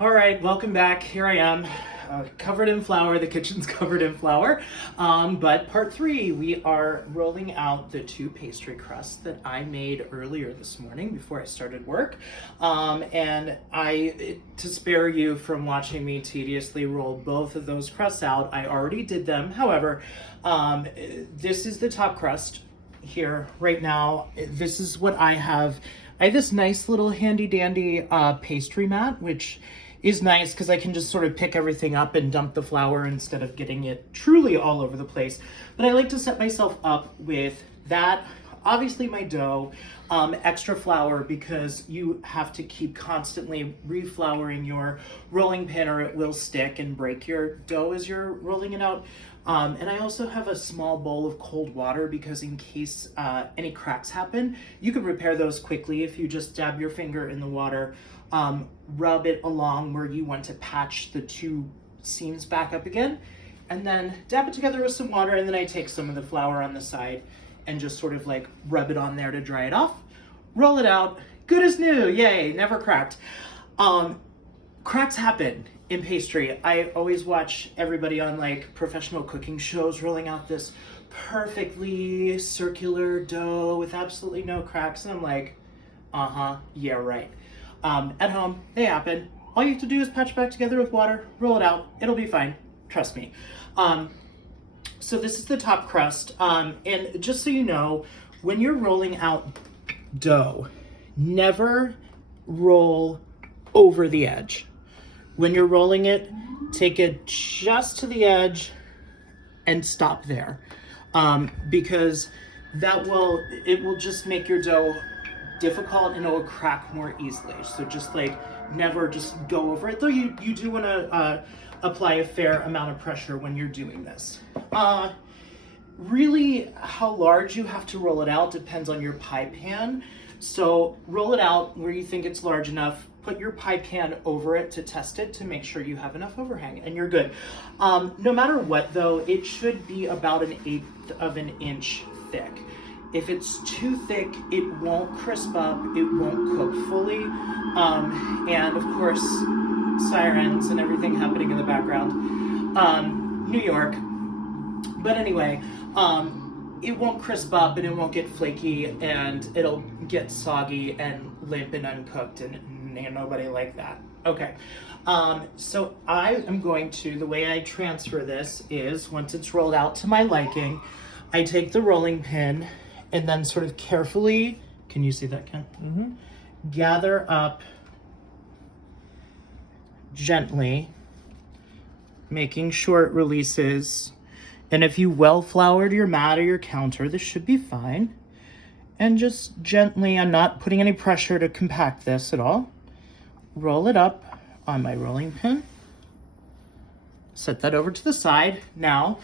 All right, welcome back. Here I am, covered in flour. The kitchen's covered in flour. But part three, we are rolling out the two pastry crusts that I made earlier this morning before I started work. To spare you from watching me tediously roll both of those crusts out, I already did them. However, this is the top crust here right now. This is what I have. I have this nice little handy dandy pastry mat, which is nice because I can just sort of pick everything up and dump the flour instead of getting it truly all over the place. But I like to set myself up with that. Obviously my dough, extra flour because you have to keep constantly reflouring your rolling pin or it will stick and break your dough as you're rolling it out. And I also have a small bowl of cold water because in case any cracks happen, you can repair those quickly if you just dab your finger in the water, rub it along where you want to patch the two seams back up again, and then dab it together with some water, and then I take some of the flour on the side and just sort of like rub it on there to dry it off, roll it out, good as new, yay, never cracked. Cracks happen in pastry. I always watch everybody on like professional cooking shows rolling out this perfectly circular dough with absolutely no cracks, and I'm like, yeah, right. At home, they happen. All you have to do is patch back together with water, roll it out, it'll be fine, trust me. So this is the top crust, and just so you know, when you're rolling out dough, never roll over the edge. When you're rolling it, take it just to the edge and stop there, because it will just make your dough difficult and it will crack more easily. So just like never just go over it, though you do want to apply a fair amount of pressure when you're doing this. Really, how large you have to roll it out depends on your pie pan. So roll it out where you think it's large enough. Put your pie pan over it to test it to make sure you have enough overhang, and you're good. No matter what, though, it should be about 1/8 of an inch thick. If it's too thick, it won't crisp up, it won't cook fully, and of course, sirens and everything happening in the background. New York. But anyway, it won't crisp up and it won't get flaky and it'll get soggy and limp and uncooked, and nobody like that. Okay, so I am going to, the way I transfer this is once it's rolled out to my liking, I take the rolling pin and then sort of carefully, can you see that, Ken? Mm-hmm. Gather up gently, making sure it releases. And if you well floured your mat or your counter, this should be fine. And just gently, I'm not putting any pressure to compact this at all. Roll it up on my rolling pin. Set that over to the side. Now,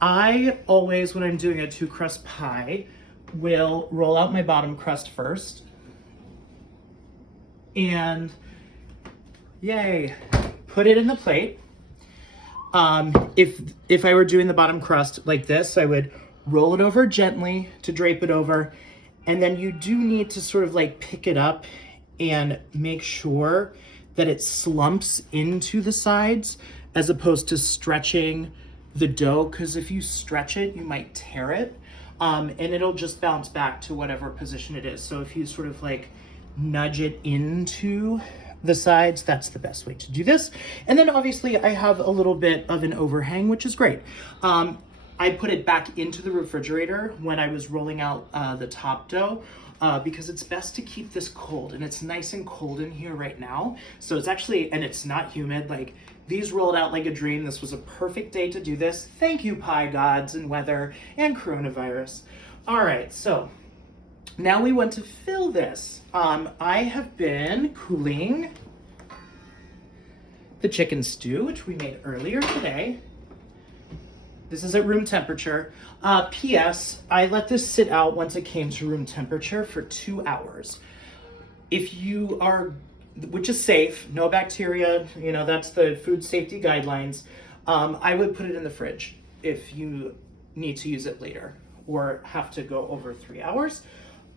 I always, when I'm doing a two crust pie, will roll out my bottom crust first. And yay, put it in the plate. If I were doing the bottom crust like this, I would roll it over gently to drape it over. And then you do need to sort of like pick it up and make sure that it slumps into the sides as opposed to stretching the dough, because if you stretch it, you might tear it, and it'll just bounce back to whatever position it is. So if you sort of like nudge it into the sides, that's the best way to do this. And then obviously I have a little bit of an overhang, which is great. I put it back into the refrigerator when I was rolling out the top dough, because it's best to keep this cold, and it's nice and cold in here right now. So it's actually, and it's not humid, like these rolled out like a dream. This was a perfect day to do this. Thank you, pie gods and weather and coronavirus. All right, so now we want to fill this. I have been cooling the chicken stew, which we made earlier today. This is at room temperature. P.S. I let this sit out once it came to room temperature for 2 hours. If you are, which is safe, no bacteria, you know, that's the food safety guidelines. I would put it in the fridge if you need to use it later or have to go over 3 hours.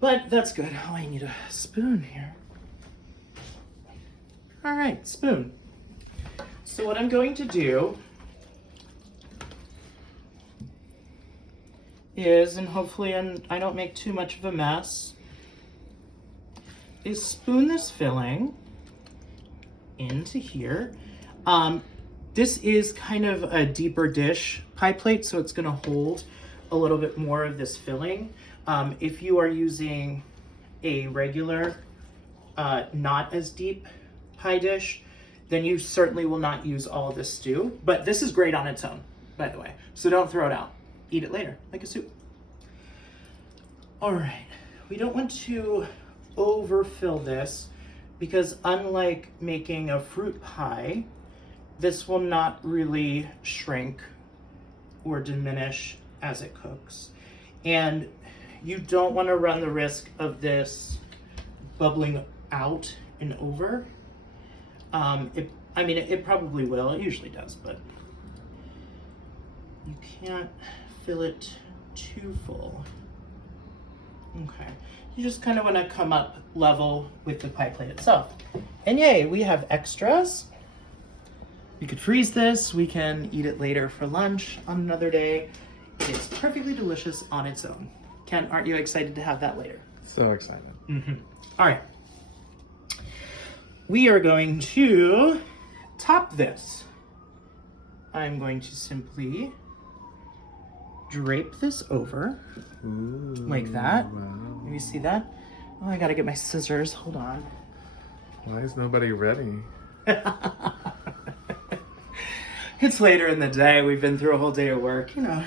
But that's good. Oh, I need a spoon here. All right, spoon. So what I'm going to do is, and hopefully I don't make too much of a mess, is spoon this filling into here. This is kind of a deeper dish pie plate, so it's gonna hold a little bit more of this filling. If you are using a regular, not as deep pie dish, then you certainly will not use all of this stew. But this is great on its own, by the way. So don't throw it out. Eat it later, like a soup. All right, we don't want to overfill this because unlike making a fruit pie, this will not really shrink or diminish as it cooks. And you don't want to run the risk of this bubbling out and over. It probably will, it usually does, but you can't fill it too full. Okay, you just kind of want to come up level with the pie plate itself. And yay, we have extras. We could freeze this, we can eat it later for lunch on another day. It's perfectly delicious on its own. Ken, aren't you excited to have that later? So excited. Mm-hmm. All right. We are going to top this. I'm going to simply drape this over. Ooh, like that. Wow. Can you see that? Oh, I gotta get my scissors. Hold on. Why is nobody ready? It's later in the day. We've been through a whole day of work, you know.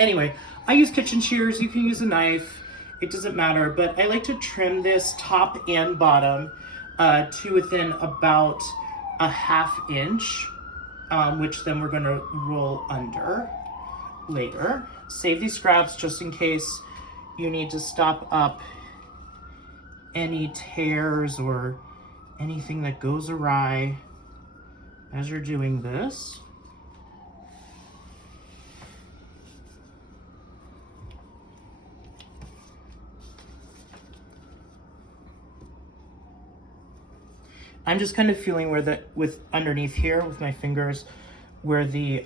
Anyway, I use kitchen shears. You can use a knife. It doesn't matter. But I like to trim this top and bottom to within about a ½ inch, which then we're going to roll under later. Save these scraps just in case you need to stop up any tears or anything that goes awry as you're doing this. I'm just kind of feeling with underneath here with my fingers where the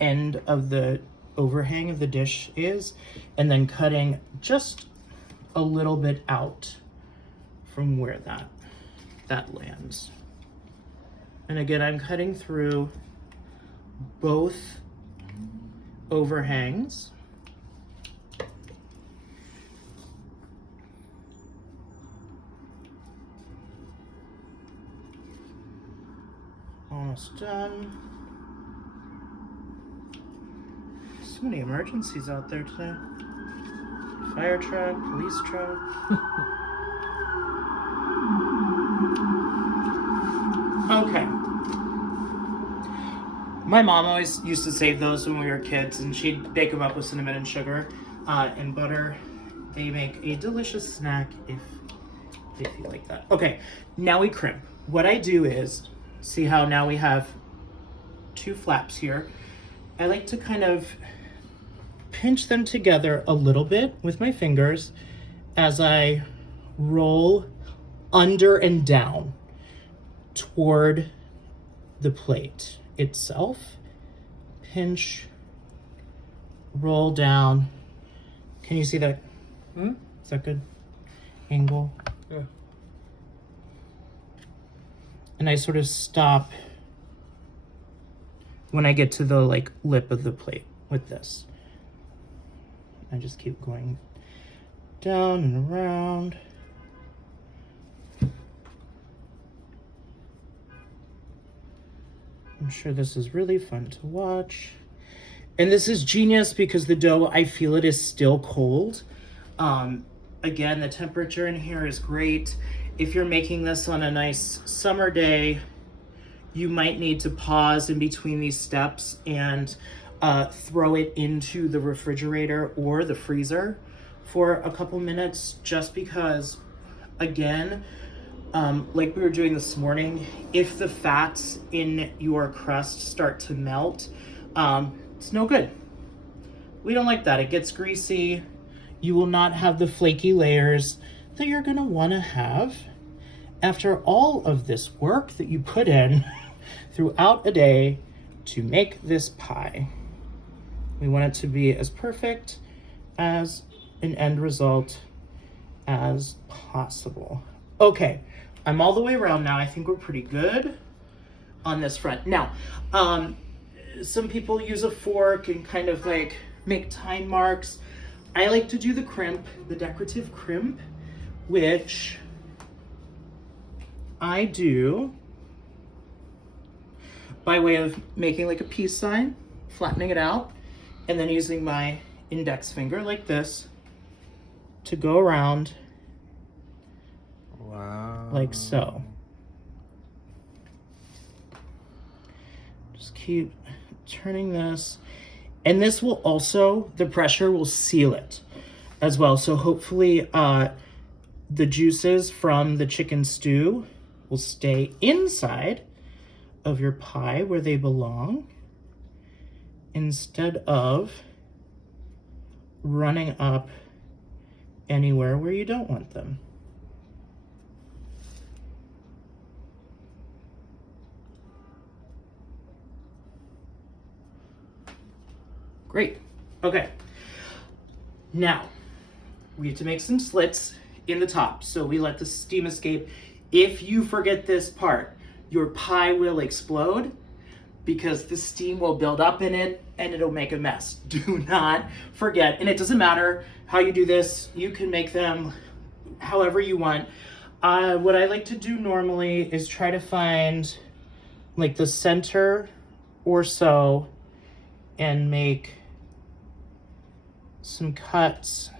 end of the overhang of the dish is, and then cutting just a little bit out from where that lands. And again, I'm cutting through both overhangs. Almost done. So many emergencies out there today. Fire truck, police truck. Okay. My mom always used to save those when we were kids, and she'd bake them up with cinnamon and sugar and butter. They make a delicious snack if you like that. Okay, now we crimp. What I do is, see how now we have two flaps here. I like to kind of pinch them together a little bit with my fingers as I roll under and down toward the plate itself. Pinch, roll down. Can you see that? Is that good? Angle? Yeah. And I sort of stop when I get to the lip of the plate with this. I just keep going down and around. I'm sure this is really fun to watch. And this is genius because the dough, I feel it is still cold. Again, the temperature in here is great. If you're making this on a nice summer day, you might need to pause in between these steps and throw it into the refrigerator or the freezer for a couple minutes, just because, again, like we were doing this morning, if the fats in your crust start to melt, it's no good. We don't like that. It gets greasy. You will not have the flaky layers that you're gonna wanna have after all of this work that you put in throughout a day to make this pie. We want it to be as perfect as an end result as possible. Okay, I'm all the way around now. I think we're pretty good on this front. Now, some people use a fork and kind of like make tine marks. I like to do the crimp, the decorative crimp, which I do by way of making like a peace sign, flattening it out, and then using my index finger like this to go around. Wow. Like so. Just keep turning this. And this will also, the pressure will seal it as well. So hopefully the juices from the chicken stew will stay inside of your pie where they belong instead of running up anywhere where you don't want them. Great. Okay. Now, we have to make some slits in the top. So we let the steam escape. If you forget this part, your pie will explode because the steam will build up in it and it'll make a mess. Do not forget. And it doesn't matter how you do this. You can make them however you want. What I like to do normally is try to find like the center or so and make some cuts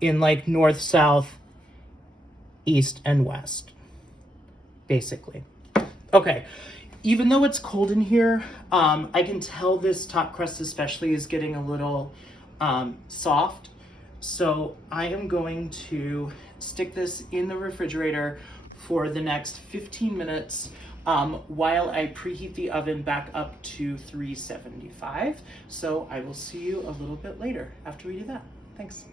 in like north, south, east, and west, basically. Okay, even though it's cold in here, I can tell this top crust especially is getting a little soft. So I am going to stick this in the refrigerator for the next 15 minutes while I preheat the oven back up to 375. So I will see you a little bit later after we do that. Thanks.